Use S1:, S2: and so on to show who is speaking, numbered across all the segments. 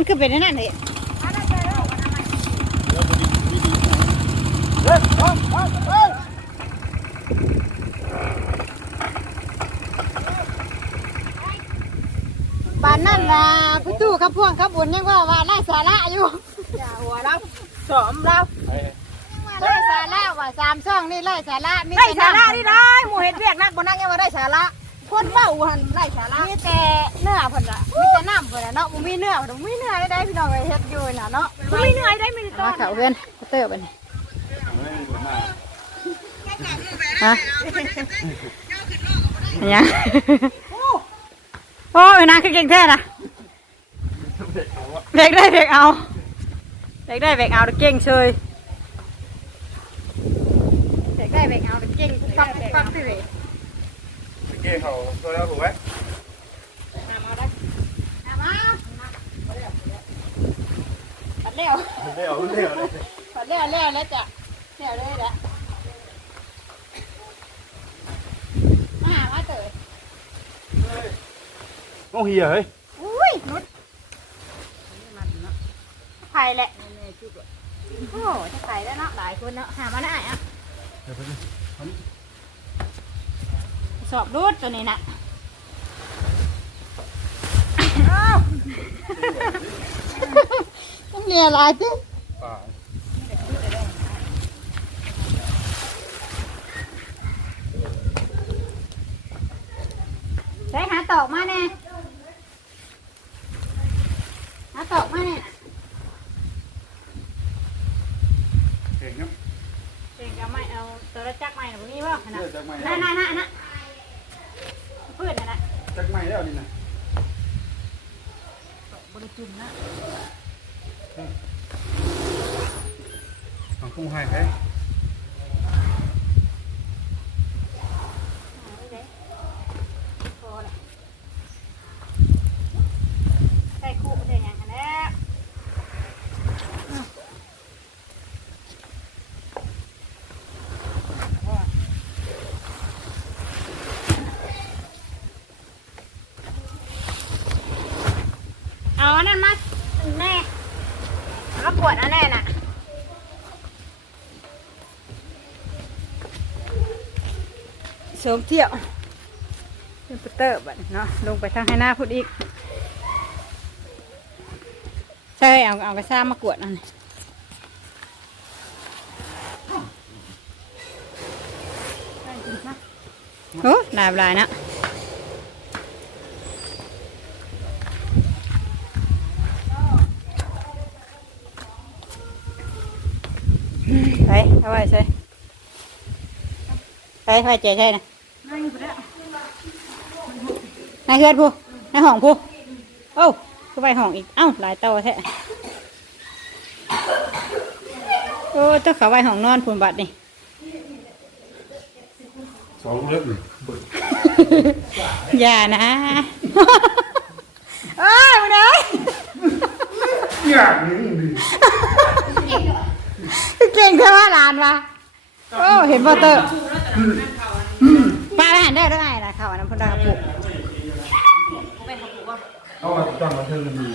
S1: มันคือเป็นนั่นเลยบ้านนั่นล่ะพี่ตู้ขับพ่วงขับบุญยังว่าว่าไล่สาระอยู่
S2: อย่าหัวเราสอมเรา
S1: ไล่สาระว่าสามช่องนี่ไล่สาระมี
S2: ได้
S1: แต่
S2: สาระ
S1: นี่
S2: ได้หมูเห็ดเวียกนักบนนักยังมาได้สาระ คนเบ้าหันได้สาระ
S1: มีแต่เนื้อเพิ่นล่ะมีแต่น้ำเพิ่นล่ะเนาะบ่มีเนื้อเพิ่นบ่มีเนื้อได้ได้พี่น้องเอ้ยเฮ็ดอยู่น่ะเนาะ
S2: ไม่เหนื่อยได้ไม่ได้ต้อ
S1: มานเขาเพื่อนเตอร์บัดนี้ฮะยังโอ้ยนางคือเก่งแท้นะเด็กได้เด็กเอาเด็กได้เด็กเอาเก่งเชยเด็กได้เด็กเอาเก่งปั๊บปั๊บสิเลย
S3: เกี่เขาตัวแล้วถูกไหม
S1: เอามาปัดเร็ว
S3: เร็วเร็วเลย
S1: ปัดเร็วเร็วแล้วจ้ะเร็วเลยละมาหามาเตย
S3: ต้องเฮียเฮ้ย
S1: อุ้ยนุชไผ่แหละโอ้จะไผ่แล้วเนาะหลายคนเนาะหามาได้อะ สอบรูดตัวนี้นะต้องเรียนอะไรจ้ะ
S3: ป่า
S1: ใช้หาตอกมาแน่หาตอกมาแน่
S3: เก่งเนาะ
S1: เองเอาไม่เอาตัวละจักใหม่หนูนี่ว่าขนาด
S3: เลือดจากไม้
S1: น่าน่าน่าน่าพืชน่ะนะ
S3: จากไม้แล้วนี่นะ
S1: บริจุมนะ
S3: ของกุ้งให้ให้
S1: พอละใส่คู่ใส่ยังกันแล้วเอาอันนั่นมาแน่มากวดอันแน่น่ะ โสมเที่ยวเป็นปุตเตอร์บัดเนาะลงไปทางให้หน้าพุดอีกใช่เอาเอากระซ่ามากวดนั่นโอ้ลายลายนะไปเอาไว้ใช่ ไปไปเจ๊ใช่นะ
S2: นั่งอยู่แล้ว
S1: นายเฮือนผู้นายห้องผู้โอ้ก็ไปห้องอีก เอ้าหลายเต่าแท้โอ้ต้องเขาไปห้องนอนพูนบัดนี่
S3: สองเลือดเลย
S1: อย่านะเอ้ยมาเลย
S3: อย่างนี้ดิ
S1: เก่งแค่ว่าหลานวะโอ้เห็นบอเตอร์ ป้าไปหันได้ด้วยไงนะเขาอันนั้นเพนดากระปุก
S3: เอามาตั้งมาเทิงกันดี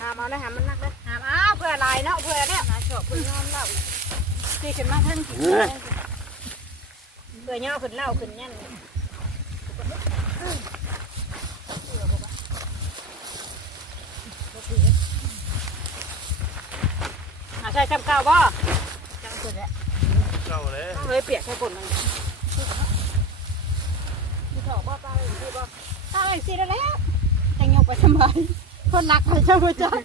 S1: หามเอาเลยหามมันนักเลยหามอ้าวเพื่ออะไรเนาะเพื่อเนี่ยนะชอบเพื่อนอนเล่าที่ขึ้นมาทั้งเพื่อย่อขึ้นเล่าขึ้นยัน ใช่จำเก่าบ่จำขึ้นแล้ว
S3: เจ้าเลย
S1: เฮ้ยเปียกใส่ฝนมันมีถอบ่ป้าเลยสิบ่ป้าเลยสิได้แล้วแต่งยกไปทำไมคนรักไปเจ้าผู้จัก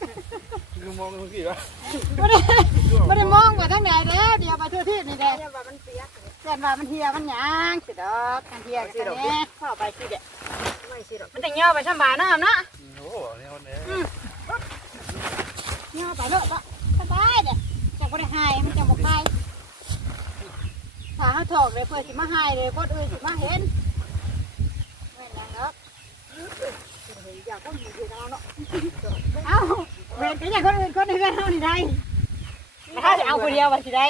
S3: คือมองกันกี่วะ
S1: ไม่ได้ไม่ได้มองไปทางไหนแล้วเดี๋ยวไปทั่วที่นี่แหละ
S2: เนี่ยว่ามันเปียก
S1: เส้นว่ามันเฮียมันหยางสิดอกมันเฮียกันแน่เข้าไปสิเด็
S2: ไม่สิหรอก
S1: มันแต่งย่อไปสบายเนาะเนาะ
S3: โอ้โหนี่คนนี้
S1: ย่อไปเลอะปะสบายเด็จังบ่ ได้หายมันจังบ่ไปถ้าเขาถอกเลยเพื่อสิมาหายเลยคนอื่นสิมาเห็นแม่นหยังเนาะ
S2: อยากต้องอยู่ที่เราเนาะ
S1: เอ้าเว้นไปอย่างคนอื่นคนอื่นเฮานี่ได้ถ้าจะเอาคนเดียวบัดสิได้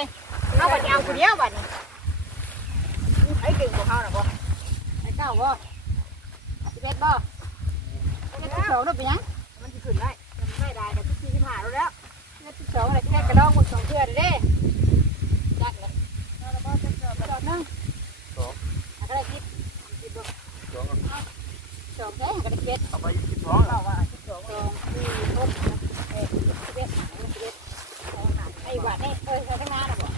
S1: เอาบัดสิเอาคนเดียวบัดนี้
S2: ไอ้เก่งกว่าเขาน่ะบ่
S1: ไอ้เก้าบ่สิบเอ็ดบ่สิบเอ็ดสิบสองด้วยไปยัง
S2: มันสิขึ้นได้มันไม่ได้แต่ที่ที่ผ่านแล้ว
S1: สองอะไรแค่กระดองหมดสองเทื่อเลยเด้จักเลยเราบอกจะสอบสอบหนึง
S3: สอง
S1: เอะไรคิดคิดบ่
S3: สอง
S1: สองแท้ก็ได้เจ็ด
S3: เอาไปสิบสอง
S2: เราว่าสิบสอง
S1: สองสี่หกเอ็ดสิบเอ็ดสิบเอ็ดสองห้าไอ้บาทนี่เอ้ยเอาข้างหน้าน่ะบ่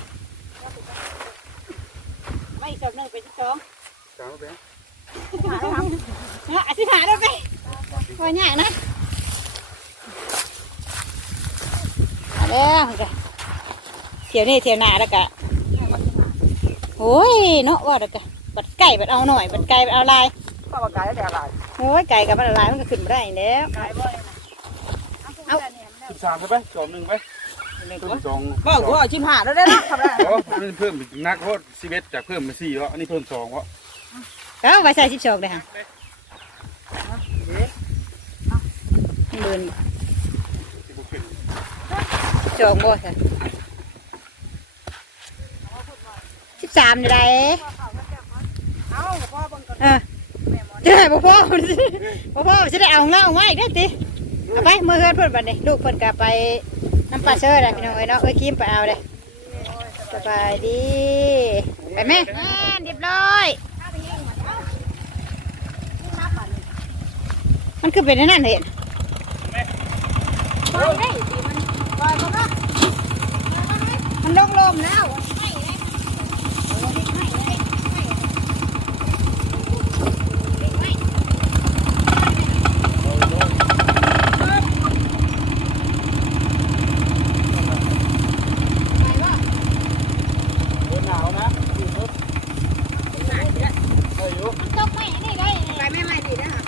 S1: ไม่สอบหนึ่งเป็นสิบสอง
S3: สามแบงค์
S1: หาแล้วครับเนาะอธิษฐานแล้วไปว่าง่ายนะเอาแล้วจ้ะเที่ยวนี่เที่ยวหน้าแล้วกะโอ้ยเนาะว่าแล้วกะบัดไก่บัดเอาหน่อยบัดไก่บัดเอาลาย
S2: ข้าวกายแต่อะไร
S1: โอ้ยไก่กับบัดเอาลายมันก็ขึ้นมาได้แล้ว
S2: กายบ่
S1: เอา
S3: สิบสามใช่ไหมสองหนึ่งไหมเพิ่มสอง
S2: บ่กูเอาชิมหาแล้วได้แล้วทำได้
S3: อ๋ออันนี้เพิ่มอีกนักเพราะสิบเอ็ดจากเพิ่มเป็นสี่แล้วอันนี้เพิ่มสองวะ
S1: เอาไปใส่สิบสองเลยค่ะเดิน
S3: สิบหกขึ้น
S1: สิบสองบ่ใช่สิ บสามนี่ได้
S2: เอาพ่อเบิ่งก่อน
S1: เออจะได้บ่พ่อบ่พ่อจะได้เอาเงาเอาไว้ได้อติเอาไปมือเฮือนเพิ่นบัดนี้ลูกเพิ่นก็ไปน้ำปลาเชอร์ได้พี่น้องเอ้ยเนาะเอ้ยคิมไปเอาเลยสบายดีไปไหมอ่าเรียบร้อย มันคือเป็นอันนั่นเห็น
S2: ปล่อยได้สิมันปล่อยมันเนาะ
S1: มันลงลมแล้ว
S3: หนาวนะอยู่รถเฮ้ยอยู่
S1: ตกไม่นี่ได้
S2: ไปไม่ไม่ดีนะฮะ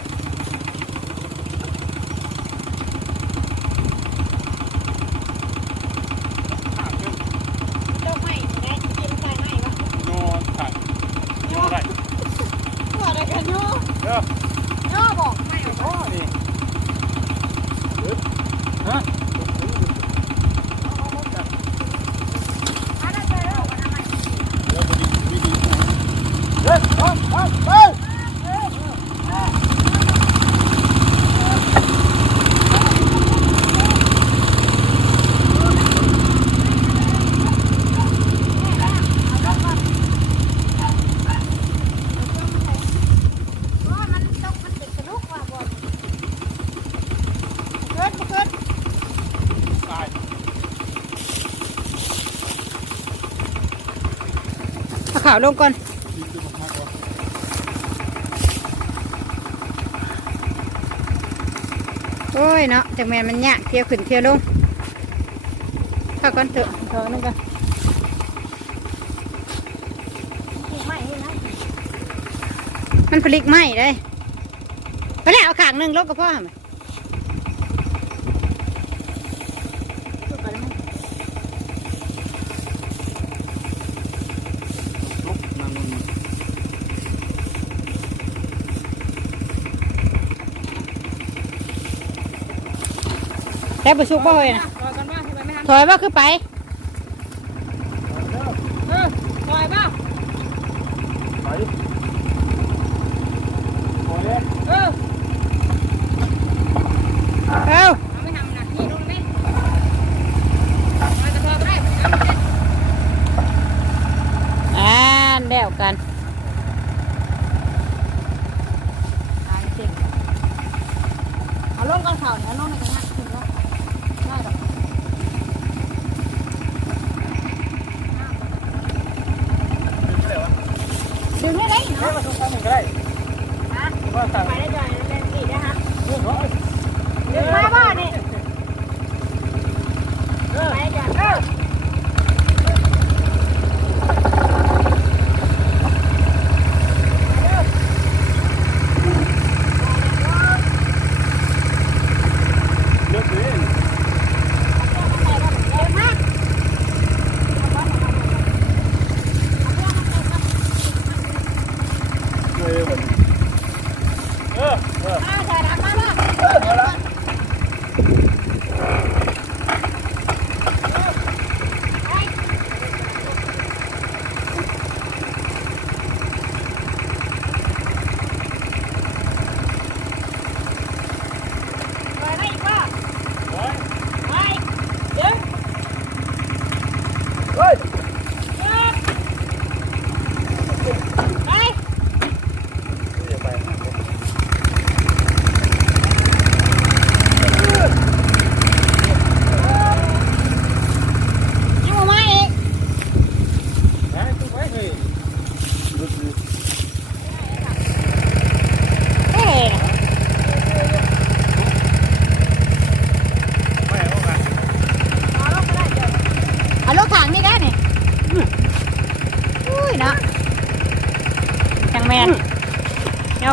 S1: ตกไม่ได้กินไปไม่วะ
S3: นอนถ่ายนอนได้
S1: ว่าอะไรกันเนาะ
S3: เด้อ
S1: เนาะบอก
S2: ไม่เอา
S3: โอ้นี่ฮะ
S2: อันนั้นไปแล้วมันทำไม
S3: แล้วพอดีวิธีเฮ้ยเอาเอาเฮ้ย
S1: เพราะมันตกมันติดกระดูกว่าบ่เกิดบ่เกิด
S3: ตาย
S1: เอาข่าวลงก่อนโอ้ยเนาะจังแมนมันยากเที่ยวขึ้นเที่ยวลงข้าก่อนเถอะขอนึงก่น
S2: กัน
S1: มันผลิกไหมเลยไปแล้วเอาขางหนึ่งลบกับพ่อไหม
S3: ลุกนั่งลงมา
S1: แล้วไปสุกบ่อยนะ
S2: ปล่อยกันว่าทำไมไม่ท
S1: ถอยว่าคือไป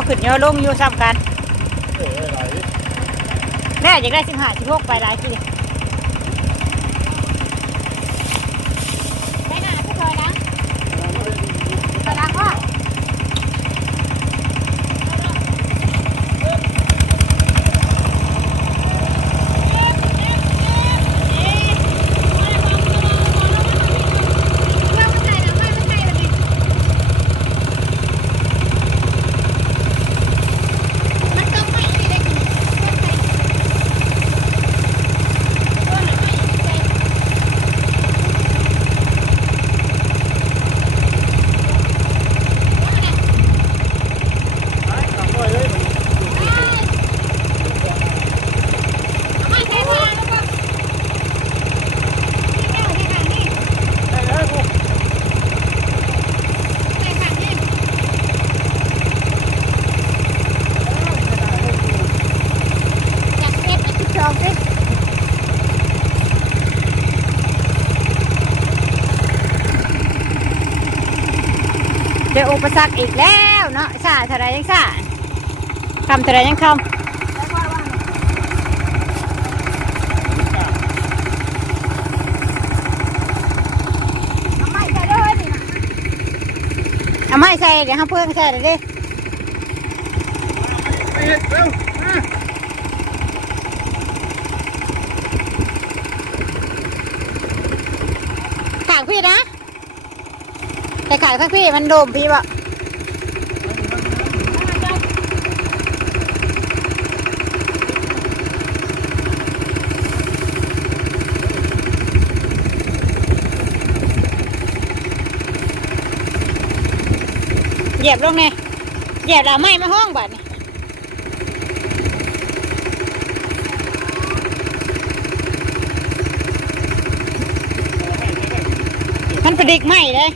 S2: อขึ้นย่อลงอ
S3: ยู่
S1: ซ้ำกันแม่อยากได้สิบห้าสิบหกไปหลายกี่ไปหน้าผู้เคยนะไปล้างพ่อ
S3: ไปทำด้วยเลย ได้เลยกู
S1: เดี๋ยวอุปสรรคอีกแล้วเนาะสาเท่าไรยังสาคำเท่าไรยังคำเอาไม่ใส่เดี๋ยวเขาเพิ่งใส่เลยดิ
S3: ไปเฮ็ดเร็วมา
S1: ขางพี่นะแต่ขางทั้งพี่มันโดมพี่บ่ เหยียบลงเนี่ยเหยียบแล้วไม่มาห้องบัดนี่มันประดิกไม่เลย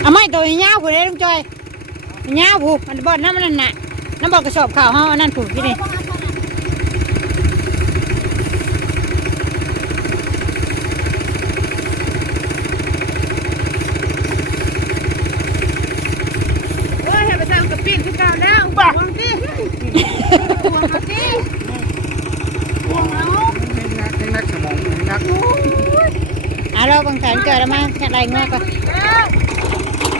S1: เอาไม่ตัวนี้ยาวผู้เลยลุงจอยยาวผู้มันบอดน้ำมันนั่นน่ะน้ำบอกกระสอบข่าวเฮาอันนั่นผู้พี่นี่
S2: โอ้ยให้ไปสร้างกับปีนที่เก่าแล้วบ้ามันดิมันดิ
S3: ห่วงเอาให้นักให้นักสมองให้นัก
S1: เอา เราบางแสนเกิดมาจะไรงอกก่อน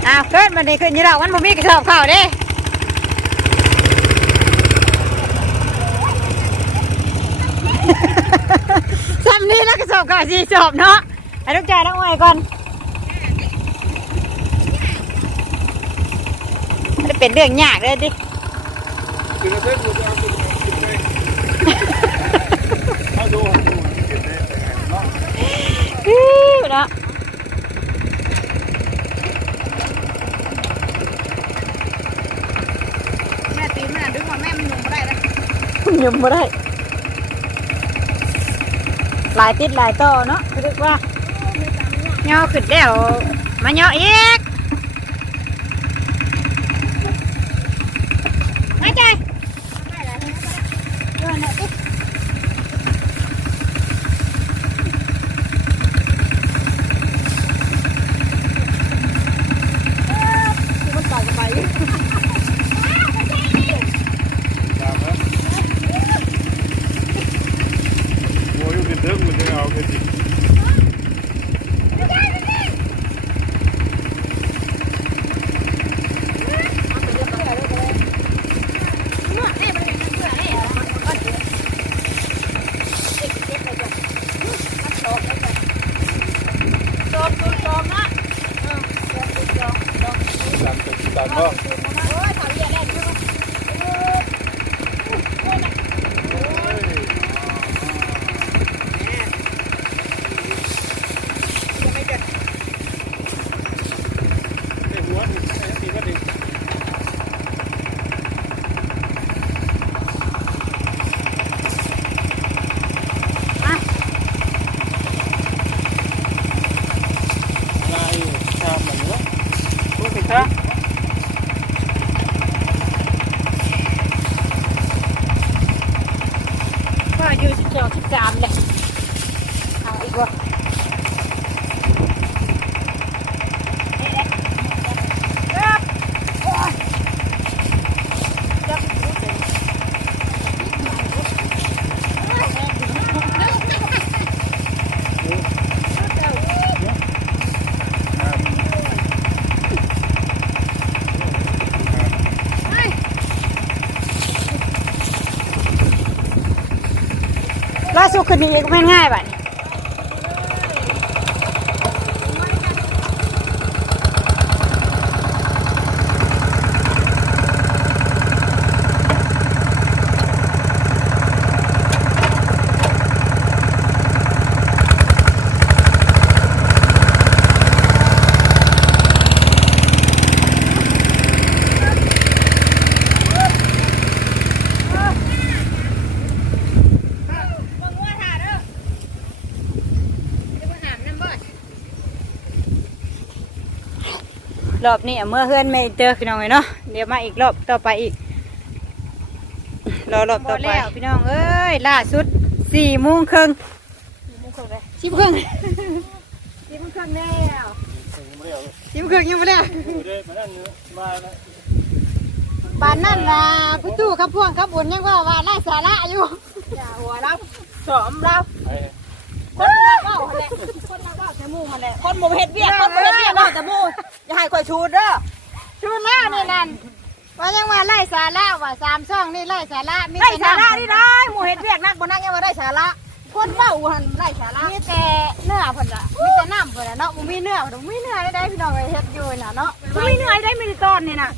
S1: อ้าวขึ้นมาดีขึ้นยี่ดอกมันบ่มีกระสอบข่าวเด้ซ้ำนี่แล้วกระสอบข่าวสี่สอบเนาะไอ้ลูกใจน้องไว้ก่อนมันเป็นเรื่องยากเลยดิ
S3: กินแล้วเส้นกูจะเอากินกินเลยเอาดูเอาดูกินเลยเนาะ
S1: อื้อเนาะ
S2: แม่ตีมันดึงว่าแม่มันลงมาได้แล้ว
S1: ยุ่มบ่ได้ หลายติดหลายต่อเนาะเรียกว่าย่อขึ้นแล้วมาย่ออีกมาใจย่อหน่อยดิ
S2: มันต่อยกันไป
S3: ตามนะโอ้ยกินเถอะกูจะเอาแค่สิ
S2: จบจบจบนะ
S3: ตามตัวตามก็
S2: โอ้ยถามเรียนได้ด้วย
S3: โอ้ย
S1: อยู่สิบสองสิบสามเลยเอาอีกว่า ล่าสุดคืนนี้ก็ไม่ง่ายบัด รอบนี้เมื่อเพื่อนไม่เจอพี่น้องเลยเนาะเดี๋ยวมาอีกรอบต่อไปอีกรอรอบต่อไปพี่น้องเอ้ยล่าสุดสี่โมงครึ่งสิบครึ่ง
S2: นี่มันเครื่องแล้ว
S1: สิบครึ่งยังไม่ได้
S3: ดูได้มานั่งเนื้อมาแล้ว
S1: ปานนั่นล่ะพี่ตู้ขับพ่วงขับอุ่นยังว่าว่าไล่สาระอยู่
S2: อย่าหัวเราสอมเรา
S3: ไอ้
S2: คนมาเบ้าหั่นแหละคน มาเบ้าแต่หมู่หั่นแหละคนบ่เฮ็ดเวียกคนบ่เฮ็ดเวียกเบ้าแต่หมู่อย่าให้ข่อยชูดเด้อ
S1: ชูนแล้วนี่นั่นว่ายังว่าไล่สาระว่าสามช่องนี่ไล่สาระมี
S2: ได้
S1: แต่
S2: สาระ
S1: น้ำ
S2: นี่ได้หมู่เฮ็ดเวียกนักบ่นักยังว่าได้สาระคนเบ้าหั่นได้สาระ
S1: มีแต่เนื้อเพิ่นละมีแต่น้ำเพิ่นละเนาะบ่มีเนื้อเพิ่นบ่มีเนื้อได้ได้พี่น้องเอ้ยเฮ็ดอยู่น่ะเนาะ
S2: บ่มีเหนื่อยได้มีแต่ตอนนี่น่ะ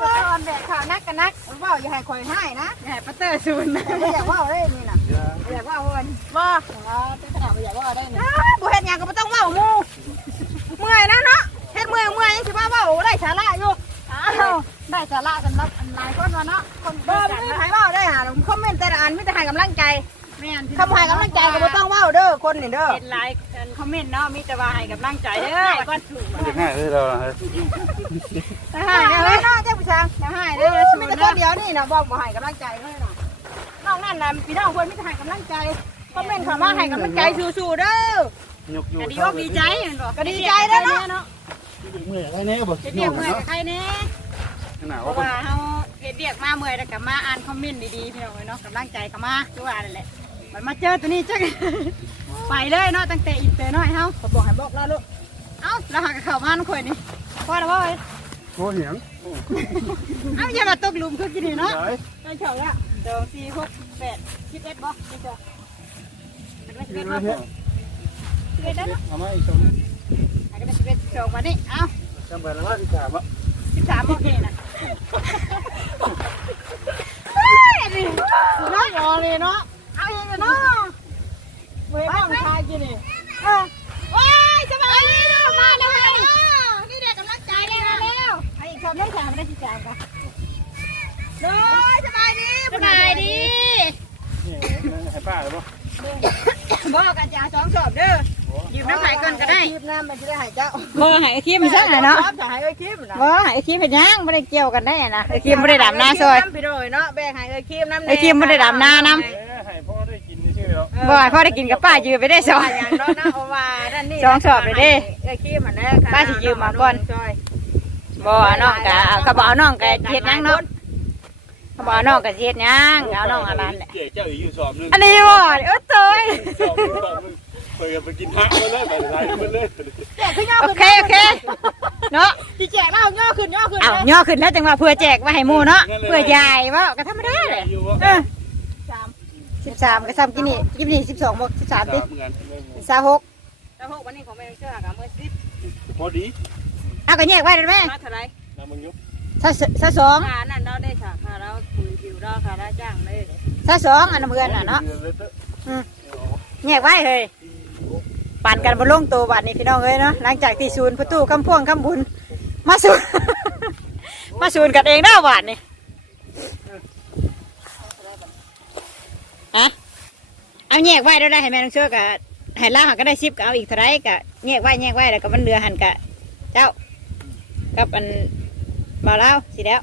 S1: ว่าตอนแบบข่าวนักกันนัก
S2: เว้าอย่าให้ข่อยให้นะ
S1: อย่าให้ปัตเตอร์ซูนนะ
S2: บ่อยากเว้าได้นี่น่ะบ่อยากเว้าเพิ่นบ่
S1: อ๋อเป็นขนาดบ่อยากว่าได้นี่
S2: อ้าบ่เฮ็ดหยังก็บ่ต้องเว้าหมู่เมื่อยนะเนาะเฮ็ดเมื่อยเมื่อยยังสิมาเว้าได้สาระอยู่
S1: อ้าวได้สาระสำหรับอันหลายคนว่าเนาะคน
S2: บ่
S1: เบิ่ง
S2: มี
S1: กัน
S2: ใคร
S1: นะ
S2: เว้าได้หาคอมเมนต์แต่ละอันมีแต่ให้กำลังใจ
S1: แม่น
S2: คำให้กำลังใจก็บ่ต้องเว้าเด้อคนนี่เด้อ
S1: เห็นหลายอันคอมเมนต์เนาะมีแต่ว่าให้กำลังใจเด้อก็ถูก
S3: มันจะง่ายเลยเราเฮ้ย
S1: ให้เด้อ
S2: เฮ้
S1: เฮ้
S2: ย
S1: ย
S2: น้าเจ้าผู้ชาย
S1: อย่าให้เด้อ
S2: มี
S1: ซูน
S2: แต่ค
S1: เนาะ
S2: นเดียวนี่นะบอกบ่ให้กำลังใจเลยนะนอกนั้นนะพี่น้องคนมีแต่ให้กำลังใจ คอมเมนต์เข้ามาให้กำลังใจสู้ๆเด้อย
S3: กอยู่
S1: ก็ดีอกดีใจแม่นบ่
S2: ก็ดีใจเด้อเนาะ
S3: เมื่อยอะไรเนี่ยบ่
S1: จะเรียกเมื่อยกับใครแน่
S3: หนาว
S1: เพราะ
S3: ว่า
S1: ว่าเฮาเฮ็ดเรียกมาเมื่อยแล้วก็มาอ่านคอมเมนต์ดีๆพี่น้องเอ้ยเนาะกำลังใจก็มาคือว่านั่นแหละมันมาเจอตัวนี้จักไปเลยเนาะตั้งแต่อินเตอร์น้อยเฮา
S2: เขาบอกให้บอกแล้วลูก
S1: เอ้าแล้วหากเข้ามาข่อยนี่พอแล้วบ่เอ้ย
S3: โอ้เหียง
S1: เอ้าอย่ามาตกหลุมคือกินนี่เนาะ
S3: ไหน
S1: ได้เฉาละสองสี่หกแปดสิบเอ็ดบ่สิบเอ็ด สิบเอ็ดบ่สิบเอ็ดได้เนาะ
S3: เอามาอีกสอง
S1: อันนี้เป็นสิบเอ็ดสองมานี่เอ้า
S3: จำไปแล้วว่าที่สามอะ
S1: สิบสามโอเคนะนี่เนาะรอเลยเนาะเอาอย่างเนาะเว้ยบ้างชายกินนี่เออว้ายสบายดีเนาะมาแล้วนี่เด็กกำลังใจได้แล้วไอ้อีกคนไม่สามได้สิบสามกัน
S2: เด้อสบายดี
S1: สบายดี
S3: นี่ให้ป้าเลยป่ะ
S2: บอกกันจ้าสองสอบเด้อ
S1: ยืมน้ำไหลก่อนก็ได้
S2: คลิปน้ำมันจะได้หายเจ้า
S1: บ่หายคิมใช่เนาะ
S2: จะหายไอ้คลิปนะ
S1: บ่หายคิมเป็นยังไม่ได้เกี่ยวกันได้นะไอ้คิมไม่ได้ดำหน้าซอย
S2: พี่โดยเนาะแบ่งให้ไอ้คลิปน้ำ
S1: ไอ้คิมไม่ได้ดำหน้าน้
S3: เอ้ให้พ่อได้กินนี่ชื่อแล้ว
S1: บ่ให้พ่อได้กินกับป้ายืมไปได้ซอย
S2: อย่างเนาะนะเอาว่านั่นนี่
S1: สองสอบเลยเด้
S2: ไอ้คลิปมันนะ
S1: ป้าสิยืมมาก่อนบ่เอาน้องกะเขาบอกเอาน้องกะเฮ็ดหยังเนาะ เขาบอกเอาน้องกะเฮ็ดหยังเอาน้องอะไรแหละ
S3: เจ๊เจ้าอยู่สอบนึง
S1: อันนี้บ่เออเตย
S3: สอบนึงสอบนึงไปกันไปกินฮักมาเลยไปไรมาเลย
S2: แจกขึ้นย่อ
S1: โอ
S2: ขึ้น
S1: เคโอเคเนาะ
S2: ที่แจกเล่าย่อขึ้นย่อขึ้น
S1: เอาย่อขึ้นแล้วจังว่าเพื่อแจกไว้ให้หมู่เนาะเพื่อยายว่าก็ธรรมดาเลย
S3: อยู่ว่า
S1: เออ
S2: สาม
S1: 13ก็ซ้ำกินนี่กินนี่12บ่13ติ
S3: เหมือนกัน
S1: 26
S2: แล้วหกวันนี้ของแม่เชื่อกับเมื่อสิบ
S3: พอดี
S1: เอาก็แยกไว้ได้ไหม
S2: มาเท่าไร
S3: น้ำมึงยุบ
S1: ซะซะสอง
S2: ค่านั่นเราได้ค่ะค่าเราคุยผิวเราค่าเราจ้างเลย
S1: ซะสองอันนั้นเพื่อนน่ะเนาะแยกไว้เลยปั่นกันบ่ลงตัวบัดนี้พี่น้องเอ้ยเนาะหลังจากที่ศูนย์ประตูคำพ่วงคำบุญมาศูนย์มาศูนย์กันเองได้อบาดนี่อะเอาแยกไว้ได้ได้ให้แม่น้องเชื่อกับให้ล่าหันก็ได้ชิปก็เอาอีกเท่าไรกะแยกไว้แยกไว้แล้วก็มันเรือหันกะเจ้ากับอัน บ่าวเล่าสิแล้ว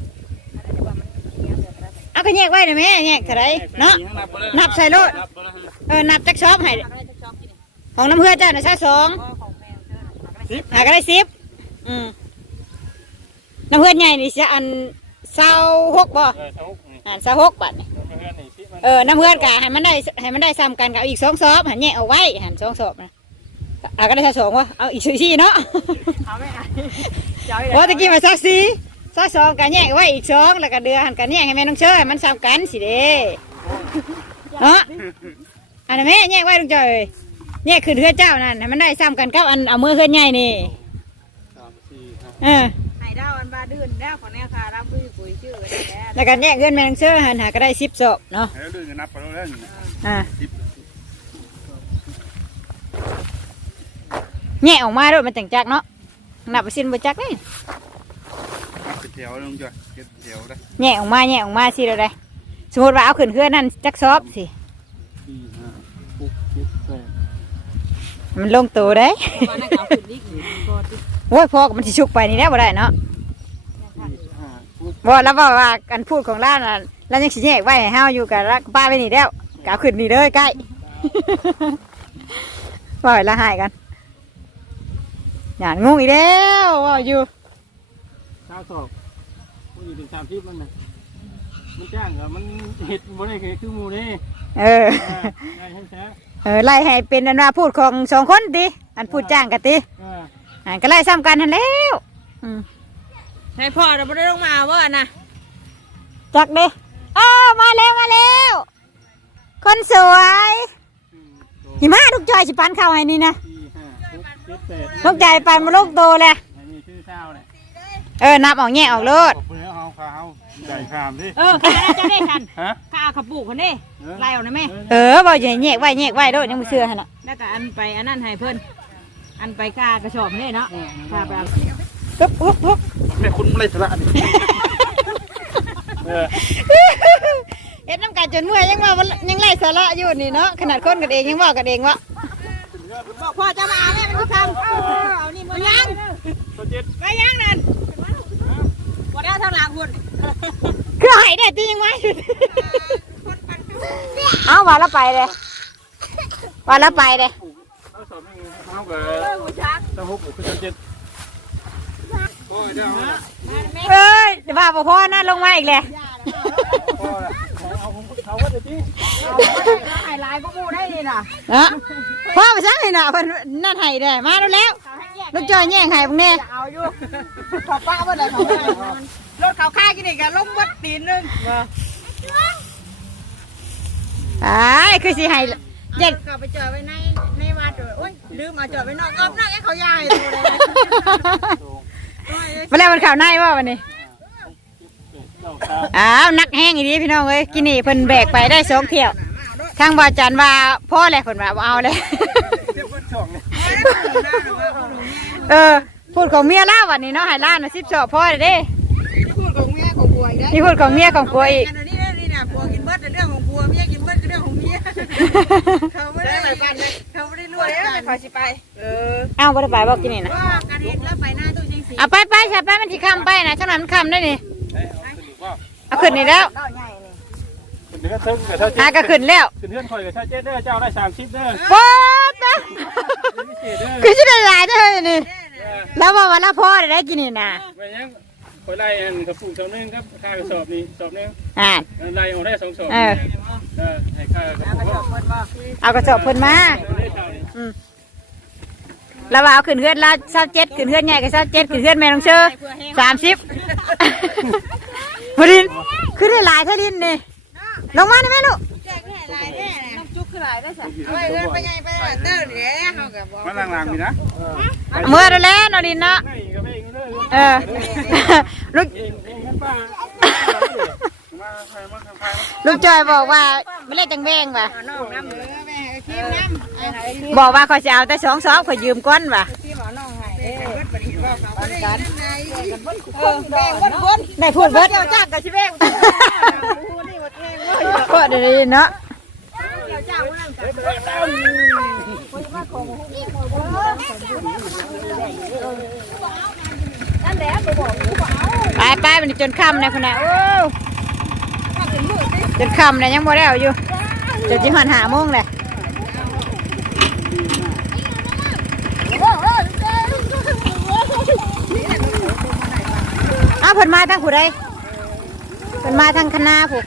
S1: เอาก็แยกไว้นะแม่แยกเท่าไรเนาะนับใส่โลดเออนับจักชอบให้ของน้ำเพื่อเจ้าน่ะใช่สองหาก็ได้สิบอืมน้ำเพื่อนใหญ่นี่จะอันเศร้าหกบ่
S3: เออเท่าหกนี่
S1: อ่านเศร้าหกบาทนี่
S3: เพื่อนนี่สิมัน
S1: เออน้ำเพื่อนกะให้มันได้ให้มันได้ซ้ำกันกับอีกสองสอบหันแยกเอาไว้หันสองสอบนะอะก็ได้แค่สองวะเอาอีกสี่เนาะ
S2: เอาไม่ได้เจ้า
S1: โอ้ตะกี้มาซักสี่ ซักสองกันแยกไว้อีกสองแล้วก็เดือหันกันแยกให้แม่น้องเชยให้มันซ้ำกันสิเด้เนาะอันนั้นแม่แยกไว้ลุงจอยเอ้ยแยกขึ้นเพื่อเจ้านั่นให้มันได้ซ้ำกันกับอันเอามือเพื่อนใหญ่นี่
S3: สามสี่ห้า
S1: เออ
S2: ไอ้ดาวอันบาดื้นดาวของแนวค่ะรับปุ๋ยปุ๋ยชื่อกันแล้ว
S1: แล้วกันแยกเงินแม่น้องเชยหันหาก็ได้สิบสอบเนาะ
S3: แล้วเรื่องนับไปแล้วนี่
S1: อ่า
S3: สิบ
S1: แยกออกมาด้วยมันจังจักเนาะนับไปสิ้นบ่จักนี่
S3: สิบแถวลงจ้ะเจ็ดแถวได้
S1: แยกออกมาแยกออกมาสิเราได้สมมติว่าเอาขึ้นเพื่อนนั่นจักสอบสิ
S3: สี่ห้าหกเจ็ดแปด
S1: มันลงตัวได้
S2: ตอนนั้นเอาขึ้นดิกหรือก็ดิ
S1: โอ้ยพ่อก็มันสิชุกไปนี่แล้วบ่ได้เนาะ
S3: สี่ห้าหก
S1: บ่แล้วว่าว่ากันพูดของร้านน่ะแล้วยังสิแยกไว้ให้เฮาอยู่กับรักป้าไว้นี่แล้วกเอาขึ้นนี่เลยใกล้ว่าไว้ละหายกันหยานงงอีกแล้วว่าอยู่
S3: เช้าสอบ มันอยู่ถึงสามสิบมันนะมันจ้างเหรอมันเห็ดบ่ได้คือหมูนี่
S1: เออ
S3: ได้ให้แท้
S1: เออไล่ให้เป็นอันว่าพูดของสองคนติอันพูดจ้างกันติ
S3: เออ
S1: อันก็ไล่ซ้ำกันทันแล้วอืม
S2: ให้พ่อเราไม่ได้ลงมาว่านะ
S1: จักเด้อ้าวมาแล้วมาแล้ว คนสวย
S3: หนึ่งสอง
S1: หิมะลูกจอยสิปันเข้าให้นี่นะ
S3: สี่ห้าหกเจ็ดแปด
S1: ลูกจอยปันมาลูกโตเลย
S3: อันนี้ชื่อเช้าเนี่ย
S1: เออนับออกแง่ออกโลด
S3: ขอบคุณแล้วเอา ข้าวใหญ่ขามดิ
S2: เออข้าจะได้คัน
S3: ฮะ
S2: ข้าขับปลูกคนนี้ไล่เอานะแม่
S1: เออบอกอย่าให้แยกไว้แยกไว้โลดยังไม่เชื่อฮะเนาะ
S2: แล้วก็อันไปอันนั้นให้เพิ่นอันไปค่ากระสอบนี่เนาะค่าไปเอา
S1: ปุ๊บปุ๊บปุ๊บ
S3: แม่คุณไม่ได้สละดิเออ
S1: เอ็ดน้ำกันจนเมื่อยยังว่ามันยังไล่สาระอยู่นี่เนาะขนาดคนกันเองยังว่ากันเองวะ
S2: บอกพ่อจะมาเอาแม่มันทำเอานี่มันยัง
S3: ตัวเจ็ด
S2: ไปยังนั่น บ่ได้เท่าหลังคุณ
S1: คือหายได้ตียังไงเอาว่าแล้วไปเลยว่าแล้วไปเลย
S3: เอาสอบไม่เท่ากับ
S2: หูชัก
S3: ตัวหกคือตัวเจ็ดโอ้ยเดี๋ยวเอาละ
S1: เอ้ยเดี๋ยวว่าบ่พ่อน่าลงมาอีกเลย
S3: พอละเอาเอาว่าจะจริง
S2: ไอ้ลายก็มูได้นี่น่ะ
S1: นะพ่อไปซักให้หน่ะเพิ่นนั่นให้ได้มาแล้วแล้ว ลูกจอยแย่งให้พวกนี้
S2: เอาอยู่ขอป้าว่าไหนเขารถเขาค่ากินอีกอะล้มวัดตีนนึง
S1: อ้ายคือสิให้
S2: เย็
S1: เย็
S2: น
S1: น
S2: ก็ไปจอดไว้ในในวัดเลยโอ้ยลืมมาจอดไว้นอกอ้อมนั่งให้เขาย่ายตัวเลย
S1: มาแล้วมันข่าวในว่าวันนี้
S3: เจ้าข้าว
S1: อ้าวนักแห้งอีดีพี่น้องเอ้ยกินนี่เพิ่นแบกไปได้สองเที่ยวทางบาจันว่าพ่อแหละเพิ่นว่าบ่เอาเลย
S3: เจ้าคนช่องเนี่ย
S1: เออพูดของเมียล่าวันนี้เนาะให้ล่าน่ะสิบสอบพ่อเลยเด้
S2: พูดของเมียของผัวอีกแล้ว
S1: นี่พูดของเมียของผัวอีก
S2: นี่นี่นี่นะผัวกินเบิดแต่เรื่องของผัวเมียกินเบิดก็เรื่องของเมียเขาไม่ได้ไปกันเขาไม่ได้รวยกันขอสิไปเออ
S1: เอ้าบ่ได้ไปบอกกินนี่นะ
S2: ว่าการเห็นแล้วไปหน้าตู้ยังสี
S1: เอาไปไปใช่ไปมันสิค่ำไปนะจังนั้นมันค่ำได้นี่
S3: เอาขึ้นอยู่ว่า
S1: เอาขึ้นนี่แล้ว
S2: เล่าใหญ่นี่
S3: ขึ้นเดือนเท่ากับเท่าเจ็
S1: หา
S3: ด
S1: ก็ขึ้นแล้ว
S3: ขึ้นเดือนคอยกับเท่าเจ็ดเด้อเจ้าได้สามสิบเด้อ
S1: โป๊ดนะ
S3: พิเศษเด้อ
S1: คือสิได้หลายเด้อนี่แล้วว่าวันละพ่อได้ได้กินนี่นะ
S3: ไปยังคอยไล่อันกระปุกสองนึงครับค่ากระสอบนี่สอบนึง
S1: อ่า
S3: ไล่ออกได้สองสอบ
S1: เออ
S3: เออให้ค่ากระปุก
S2: คนว่า
S1: เอากระสอบเพิ่นมา
S3: ได้เท่านี้
S1: แล้วว่าเอาขึ้นเฮือนละเศร้าเจ็ดขึ้นเฮือนใหญ่กับเศร้าเจ็ดขึ้นเฮือนแม่น้องเชอสามสิบพอดินขึ้นได้หลายเท่าดินนี่ ลงมาได้ไหมลูก
S2: น้ำจุกคือลายได้สักเอาไปเงินไปใหญ่ไปเติร์ดเนี่ยเขากับบอก
S3: มาล่างๆมีนะ
S1: เมื่อแล้วนอดินนะ
S3: เอ
S1: อลูกลูกจอยบอกว่าไม่เล่นจังแบงว่ะบอกว่าขอยจะเอาแต่สองซอบขอยยืมก้อนว่ะ
S2: คิมหมอน้องให้เออเบิดบอกเขาไม่ได้ยังไงเออแบ่น
S1: พูดเบิด
S2: เดี๋ยวจ้างกับชิแบ่ง
S1: ก็ได้เนาะไปไปมันจนค่ำนะคุณน่ะโอ้จนค่ำเลยยังบ่ได้เอาอยู่จนจิหันหาโมงเลยอ้าวเพิ่นมาทางผู้ใดเพิ่นมาทางคณะผู้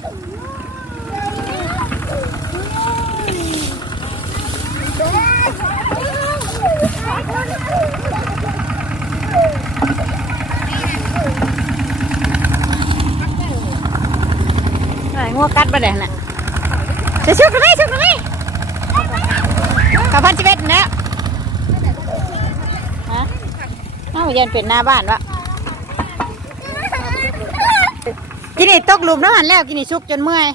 S1: หัวกัดบ่ได้น่ะจะชุกกันไม่ชุกกันไม่กับพันจิเวตนะฮะเอ้ายันเป็นหน้าบ้านวะกินนี่ตกหลุมแล้วหันแล้วกินนี่ชุกจนเมื่อย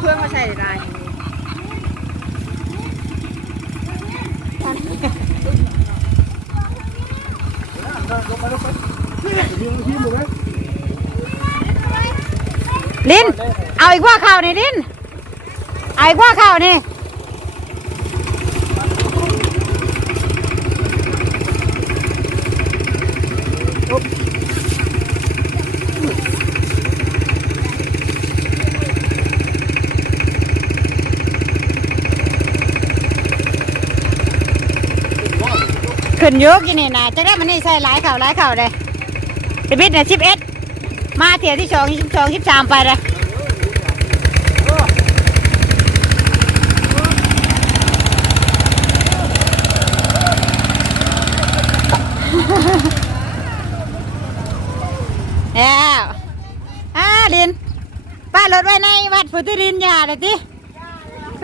S2: เพื่อนมาใส่ได้
S1: ลิน เอาอีกว่าข้าวนี่ลิน เอาอีกว่าข้าวนี่ ขึ้นอยุกินนี่นะจะได้มันนี่ใส่หลายเข่าวหลายเข่าวเลยสิบิดเนี่ยสิบเอ็ดมาเที่ยวที่สองสิบสองสิบสามไปเลยแล้วอ่าลินป้ารถไว้ในวัดพุทธรินยาเลยติ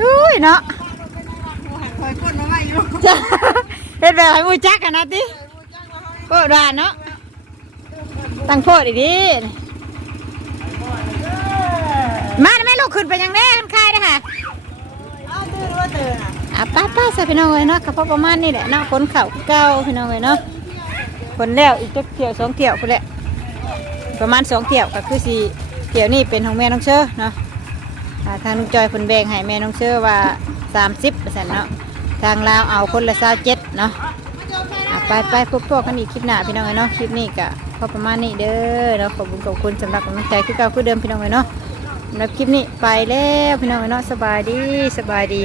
S1: อุ้ยเนาะ
S2: คอยคนมาไม่อยู่
S1: จ้ะ เป็นแบบให้มูจักกันนะติโคตรหวานเนาะตั้งโพดอีกดิมาแม่ลูกขึ้นไปยังแน่ทำคายนะค่ะ
S2: อาวตื่นว่าตื่นอะ
S1: ป้าป้าใส่พี่น้องเลยเนาะกับพ่อประมาณนี่แหละเนาะคนเข่าเก้าพี่น้องเลยเนาะคนแล้วอีกเที่ยวสองเที่ยวคนแหละประมาณสองเที่ยวก็คือสี่เที่ยวนี่เป็นของแม่น้องเชอเนาะทางลุงจอยคนแบ่งให้แม่น้องเชอว่าสามสิบเปอร์เซ็นต์เนาะ ทางลาวเอาคนละซาเจ็ดเนาะไปไปพบพวกกันอีกคลิปหน้าพี่น้องเลยเนาะคลิปนี้ก็พอประมาณนี้เด้อเนาะขอบคุณขอบคุณสำหรับกำลังใจคือเก่าคือเดิมพี่น้องเลยเนาะสำหรับคลิปนี้ไปแล้วพี่น้องเนาะสบายดีสบายดี